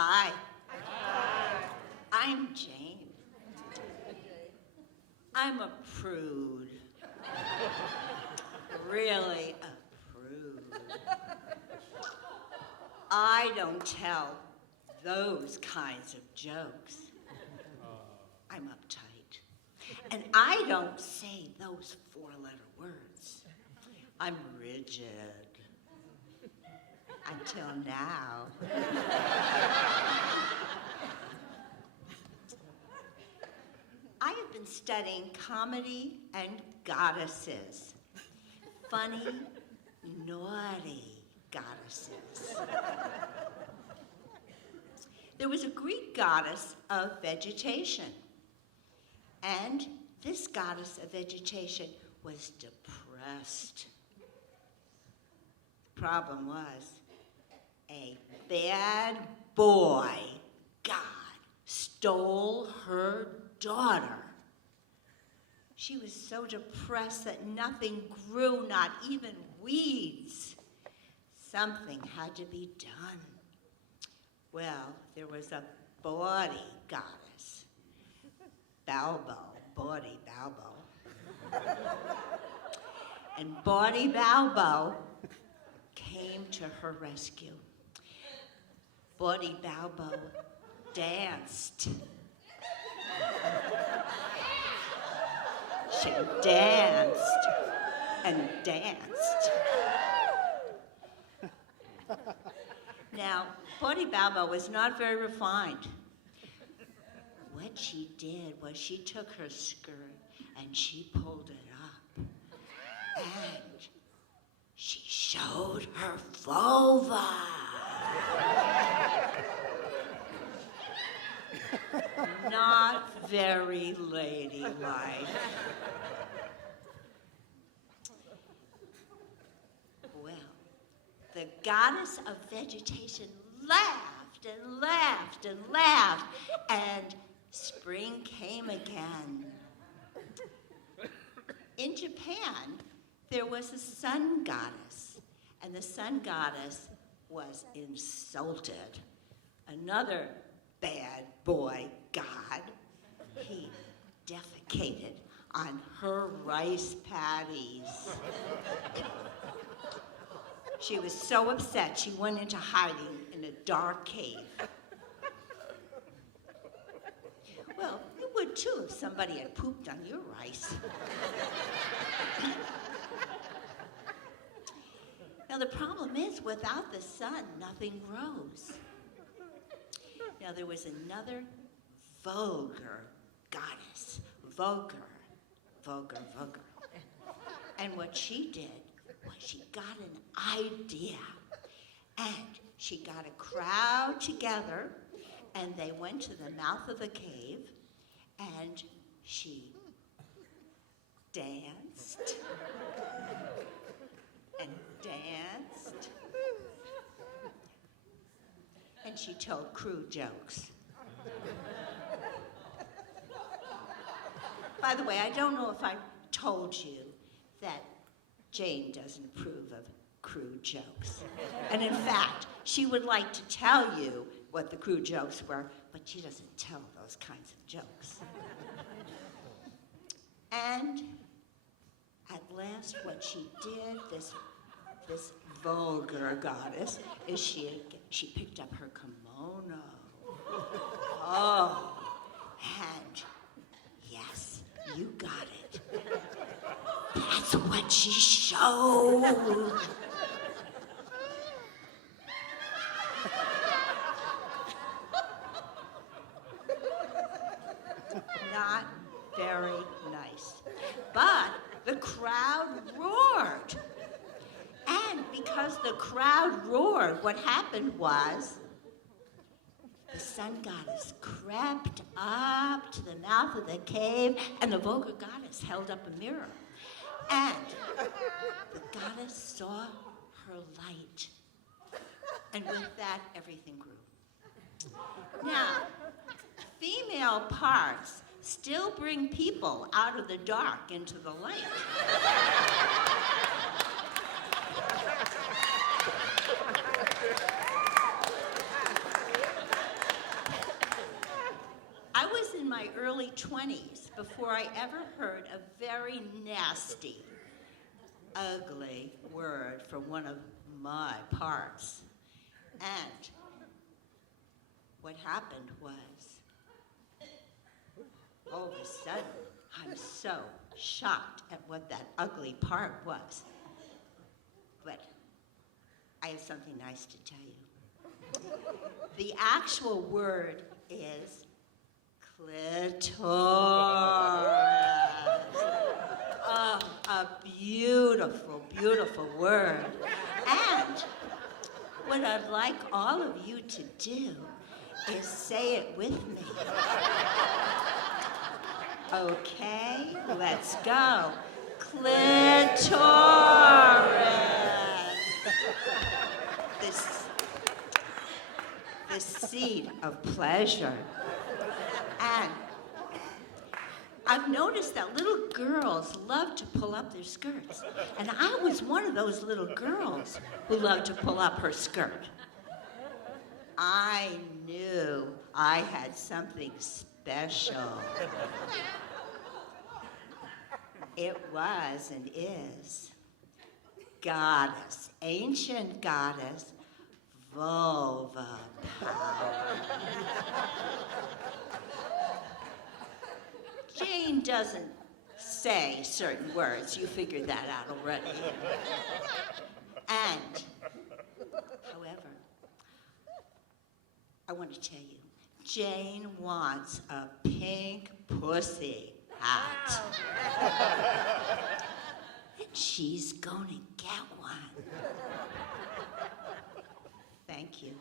Hi. I'm Jane. I'm a prude. Really a prude. I don't tell those kinds of jokes. I'm uptight. And I don't say those four-letter words. I'm rigid. Until now. I have been studying comedy and goddesses. Funny, naughty goddesses. There was a Greek goddess of vegetation. And this goddess of vegetation was depressed. The problem was, a bad boy god stole her daughter. She was so depressed that nothing grew, not even weeds. Something had to be done. Well, there was a bawdy goddess, Bawdy Balbo. And Bawdy Balbo came to her rescue. Bawdy Balbo danced. She danced and danced. Now, Bawdy Balbo was not very refined. What she did was she took her skirt and she pulled it up. And she showed her vulva. Not very ladylike. Well, the goddess of vegetation laughed and laughed and laughed, and spring came again. In Japan, there was a sun goddess, and the sun goddess was insulted. Another bad boy god, he defecated on her rice paddies. She was so upset, she went into hiding in a dark cave. Well, you would too if somebody had pooped on your rice. Now, the problem is, without the sun, nothing grows. Now, there was another vulgar goddess. Vulgar. And what she did was she got an idea. And she got a crowd together, and they went to the mouth of the cave, and she danced and danced, and she told crude jokes. By the way, I don't know if I told you that Jane doesn't approve of crude jokes. And in fact, she would like to tell you what the crude jokes were, but she doesn't tell those kinds of jokes. And at last, what she did, this vulgar goddess, is she picked up her kimono. Oh, and yes, you got it. That's what she showed. Not very nice. But the crowd roared. And because the crowd roared, what happened was the sun goddess crept up to the mouth of the cave, and the vulgar goddess held up a mirror. And the goddess saw her light. And with that, everything grew. Now, female parts still bring people out of the dark into the light. early 20s before I ever heard a very nasty, ugly word from one of my parts. And what happened was, all of a sudden, I'm so shocked at what that ugly part was. But I have something nice to tell you. The actual word is clitoris. Oh, a beautiful, beautiful word. And what I'd like all of you to do is say it with me. Okay, let's go. Clitoris. The seed of pleasure. And I've noticed that little girls love to pull up their skirts. And I was one of those little girls who loved to pull up her skirt. I knew I had something special. It was and is goddess, ancient goddess, vulva power. Jane doesn't say certain words. You figured that out already. And, however, I want to tell you, Jane wants a pink pussy hat. And she's gonna get one. Thank you.